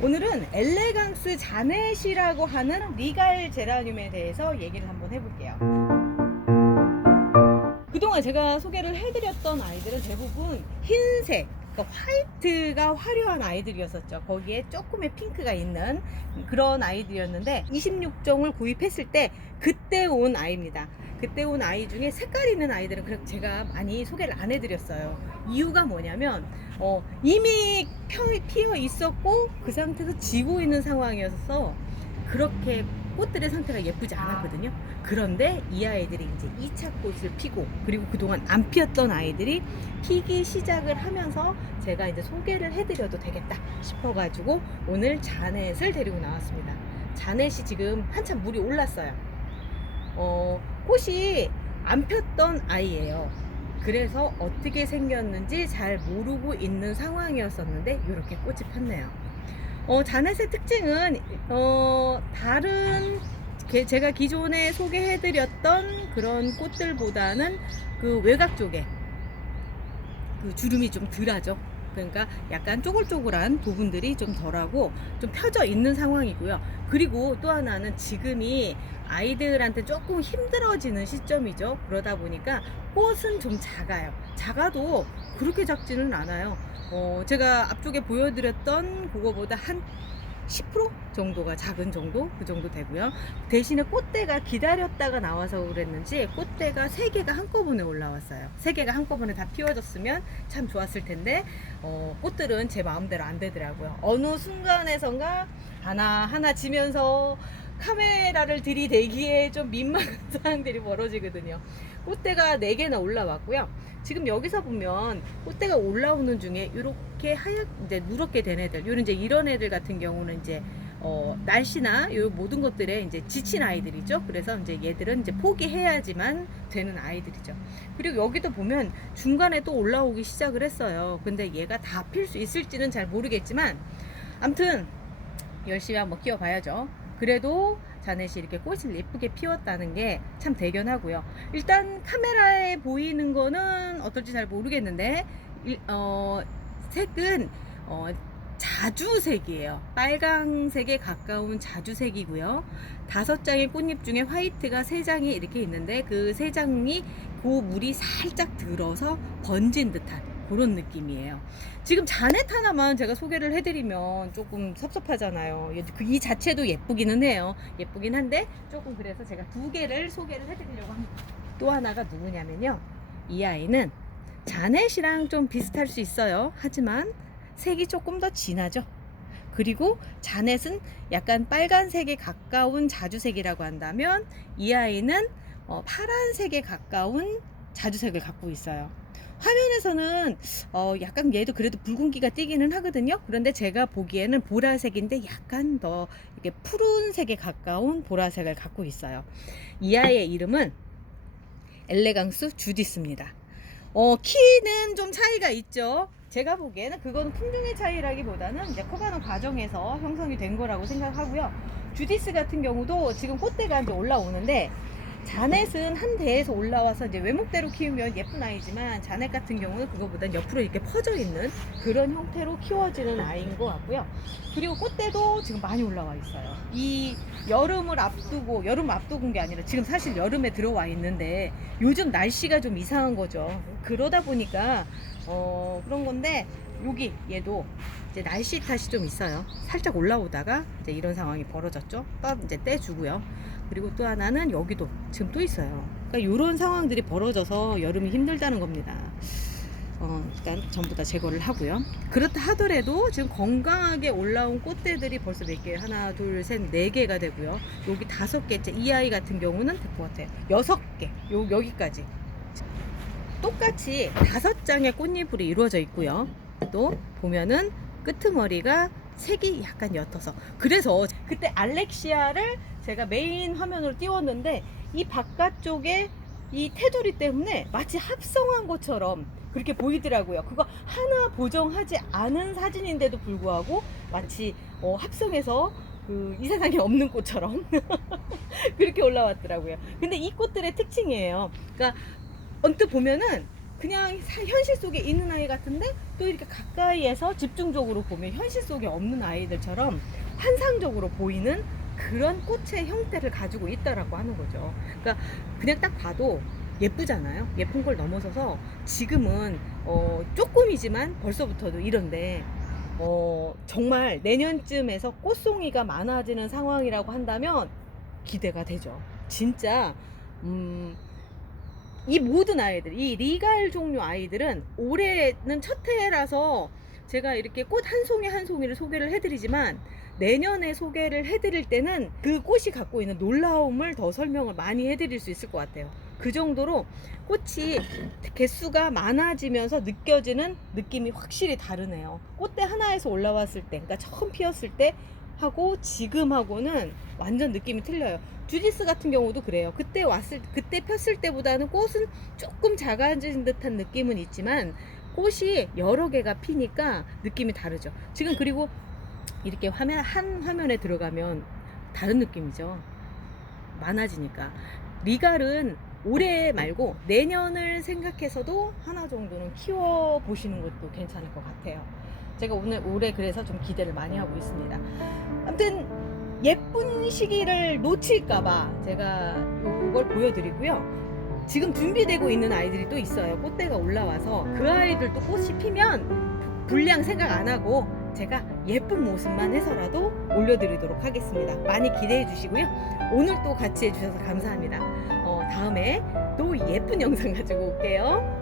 오늘은 엘레강스 자넷이라고 하는 리갈 제라늄에 대해서 얘기를 한번 해볼게요. 그동안 제가 소개를 해드렸던 아이들은 대부분 흰색, 그러니까 화이트가 화려한 아이들이었었죠. 거기에 조금의 핑크가 있는 그런 아이들이었는데 26종을 구입했을 때 그때 온 아이입니다. 그때 온 아이 중에 색깔 있는 아이들은 그렇게 제가 많이 소개를 안 해드렸어요. 이유가 뭐냐면 어, 이미 펴, 피어 있었고 그 상태에서 지고 있는 상황이어서 그렇게 꽃들의 상태가 예쁘지 않았거든요. 그런데 이 아이들이 이제 2차 꽃을 피고 그리고 그동안 안 피었던 아이들이 피기 시작을 하면서 제가 이제 소개를 해드려도 되겠다 싶어가지고 오늘 자넷을 데리고 나왔습니다. 자넷이 지금 한참 물이 올랐어요. 어, 꽃이 안 폈던 아이예요. 그래서 어떻게 생겼는지 잘 모르고 있는 상황이었었는데 이렇게 꽃이 폈네요. 어, 자넷의 특징은 어, 다른 게- 제가 기존에 소개해드렸던 그런 꽃들보다는 그 외곽 쪽에 그 주름이 좀 덜하죠. 그러니까 약간 쪼글쪼글한 부분들이 좀 덜하고 좀 펴져 있는 상황이고요. 그리고 또 하나는 지금이 아이들한테 조금 힘들어지는 시점이죠. 그러다 보니까 꽃은 좀 작아요. 작아도 그렇게 작지는 않아요. 어, 제가 앞쪽에 보여드렸던 그거보다 한 10% 정도가 작은 정도 그 정도 되고요. 대신에 꽃대가 기다렸다가 나와서 그랬는지 꽃대가 3개가 한꺼번에 올라왔어요. 3개가 한꺼번에 다 피워졌으면 참 좋았을 텐데 어, 꽃들은 제 마음대로 안 되더라고요. 어느 순간에선가 하나 하나 지면서 카메라를 들이대기에 좀 민망한 상황들이 벌어지거든요. 꽃대가 4개나 올라왔고요. 지금 여기서 보면 꽃대가 올라오는 중에 이렇게 하얗 이제 누렇게 된 애들, 요런 이제 이런 애들 같은 경우는 이제 어, 날씨나 요 모든 것들에 이제 지친 아이들이죠. 그래서 이제 얘들은 이제 포기해야지만 되는 아이들이죠. 그리고 여기도 보면 중간에 또 올라오기 시작을 했어요. 근데 얘가 다 필 수 있을지는 잘 모르겠지만, 암튼 열심히 한번 키워봐야죠. 그래도 자넷이 이렇게 꽃을 예쁘게 피웠다는 게 참 대견하고요. 일단 카메라에 보이는 거는 어떨지 잘 모르겠는데, 일- 어, 색은 어, 자주색이에요. 빨강색에 가까운 자주색이고요. 다섯 장의 꽃잎 중에 화이트가 세 장이 이렇게 있는데 그 세 장이 그 물이 살짝 들어서 번진 듯한 그런 느낌이에요. 지금 자넷 하나만 제가 소개를 해드리면 조금 섭섭하잖아요. 그이 자체도 예쁘기는 해요. 예쁘긴 한데 조금 그래서 제가 두 개를 소개를 해드리려고 합니다. 또 하나가 누구냐면요. 이 아이는 자넷이랑 좀 비슷할 수 있어요. 하지만 색이 조금 더 진하죠. 그리고 자넷은 약간 빨간색에 가까운 자주색이라고 한다면 이 아이는 어, 파란색에 가까운 자주색을 갖고 있어요. 화면에서는 어, 약간 얘도 그래도 붉은기가 띄기는 하거든요. 그런데 제가 보기에는 보라색인데 약간 더 이렇게 푸른색에 가까운 보라색을 갖고 있어요. 이 아이의 이름은 엘레강스 주디스입니다. 어, 키는 좀 차이가 있죠. 제가 보기에는 그건 품종의 차이라기보다는 이제 커가는 과정에서 형성이 된 거라고 생각하고요. 주디스 같은 경우도 지금 꽃대가 이제 올라오는데 자넷은 한 대에서 올라와서 이제 외목대로 키우면 예쁜 아이지만 자넷 같은 경우는 그거보단 옆으로 이렇게 퍼져 있는 그런 형태로 키워지는 아이인 것 같고요. 그리고 꽃대도 지금 많이 올라와 있어요. 이 여름을 앞두고 여름 앞두고인 게 아니라 지금 사실 여름에 들어와 있는데 요즘 날씨가 좀 이상한 거죠. 그러다 보니까 어 그런 건데 여기 얘도 이제 날씨 탓이 좀 있어요. 살짝 올라오다가 이제 이런 상황이 벌어졌죠. 또 이제 떼주고요. 그리고 또 하나는 여기도 지금 또 있어요. 그러니까 이런 상황들이 벌어져서 여름이 힘들다는 겁니다. 어, 일단 전부 다 제거를 하고요. 그렇다 하더라도 지금 건강하게 올라온 꽃대들이 벌써 몇 개, 하나, 둘, 셋, 네 개가 되고요. 여기 다섯 개째, 이 아이 같은 경우는 될 것 같아요. 여섯 개, 요, 여기까지. 똑같이 다섯 장의 꽃잎으로 이루어져 있고요. 또 보면은 끄트머리가 색이 약간 옅어서 그래서 그때 알렉시아를 제가 메인 화면으로 띄웠는데 이 바깥쪽에 이 테두리 때문에 마치 합성한 것처럼 그렇게 보이더라고요. 그거 하나 보정하지 않은 사진인데도 불구하고 마치 어, 합성해서 그 이 세상에 없는 꽃처럼 그렇게 올라왔더라고요. 근데 이 꽃들의 특징이에요. 그러니까 언뜻 보면은 그냥 사- 현실 속에 있는 아이 같은데 또 이렇게 가까이에서 집중적으로 보면 현실 속에 없는 아이들처럼 환상적으로 보이는 그런 꽃의 형태를 가지고 있다라고 하는 거죠. 그러니까 그냥 딱 봐도 예쁘잖아요. 예쁜 걸 넘어서서 지금은 어, 조금이지만 벌써부터도 이런데 어, 정말 내년쯤에서 꽃송이가 많아지는 상황이라고 한다면 기대가 되죠. 진짜 음, 이 모든 아이들, 이 리갈 종류 아이들은 올해는 첫 해라서 제가 이렇게 꽃 한 송이 한 송이를 소개를 해드리지만 내년에 소개를 해드릴 때는 그 꽃이 갖고 있는 놀라움을 더 설명을 많이 해드릴 수 있을 것 같아요. 그 정도로 꽃이 개수가 많아지면서 느껴지는 느낌이 확실히 다르네요. 꽃대 하나에서 올라왔을 때, 그러니까 처음 피었을 때 하고 지금하고는 완전 느낌이 틀려요. 주디스 같은 경우도 그래요. 그때 왔을 그때 폈을 때보다는 꽃은 조금 작아진 듯한 느낌은 있지만 꽃이 여러 개가 피니까 느낌이 다르죠. 지금 그리고 이렇게 화면 한 화면에 들어가면 다른 느낌이죠. 많아지니까 리갈은 올해 말고 내년을 생각해서도 하나 정도는 키워 보시는 것도 괜찮을 것 같아요. 제가 오늘 올해 그래서 좀 기대를 많이 하고 있습니다. 아무튼 예쁜 시기를 놓칠까봐 제가 이걸 보여드리고요. 지금 준비되고 있는 아이들이 또 있어요. 꽃대가 올라와서 그 아이들도 꽃이 피면 분량 생각 안 하고 제가 예쁜 모습만 해서라도 올려드리도록 하겠습니다. 많이 기대해 주시고요. 오늘 또 같이 해주셔서 감사합니다. 어, 다음에 또 예쁜 영상 가지고 올게요.